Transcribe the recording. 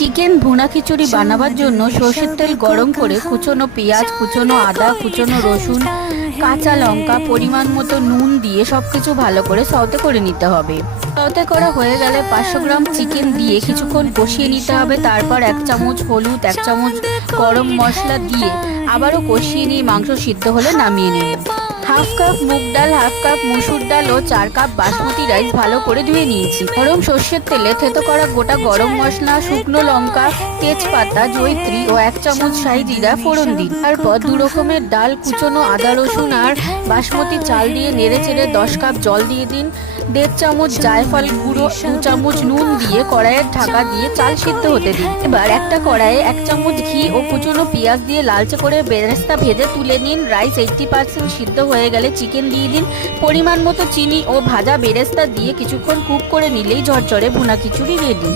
Chicken ভুনা খিচুড়ি বানাবার জন্য সর্ষের তেল গরম করে কুচনো পেঁয়াজ, কুচনো আদা, কুচনো রসুন, কাঁচা লঙ্কা, পরিমাণ মতো নুন দিয়ে সবকিছু ভালো করে সওতে করে নিতে হবে। সওতে করা হয়ে গেলে 500 গ্রাম চিকেন দিয়ে কিছুক্ষণ কষিয়ে নিতে হবে। তারপর 1 চামচ হলুদ, 1 চামচ গরম মশলা দিয়ে আবারও কষিয়ে নিয়ে মাংস সিদ্ধ হলে নামিয়ে নিন। হাফ কাপ মুগ ডাল, হাফ কাপ মসুর ডাল ও 4 কাপ বাসমতি রাইস ভালো করে ধুয়ে নিয়েছি। গরম সর্ষের তেলে থেতো করা গোটা গরম মশলা, শুকনো লঙ্কা, তেজপাতা, জয়িত্রী ও 1 চামচ শাহি জিরা ফোড়ন দিন। তারপর 2 রকমের ডাল, কুচনো আদা রসুন আর বাসমতি চাল দিয়ে নেড়ে চেড়ে 10 কাপ জল দিয়ে দিন। 1.5 চামচ জায়ফল গুঁড়ো, 2 চামচ নুন দিয়ে কড়াইয়ের ঢাকা দিয়ে চাল সিদ্ধ হতে দিন। এবার একটা কড়াইয়ে 1 চামচ ঘি ও কুচনো পেঁয়াজ দিয়ে লালচে করে বেরেস্তা ভেজে তুলে নিন। রাইস 80% সিদ্ধ হয়ে গেলে চিকেন দিয়ে দিন। পরিমাণ মতো চিনি ও ভাজা বেরেস্তা দিয়ে কিছুক্ষণ কুক করে নিলেই ঝরঝরে ভুনা খিচুড়ি রেডি।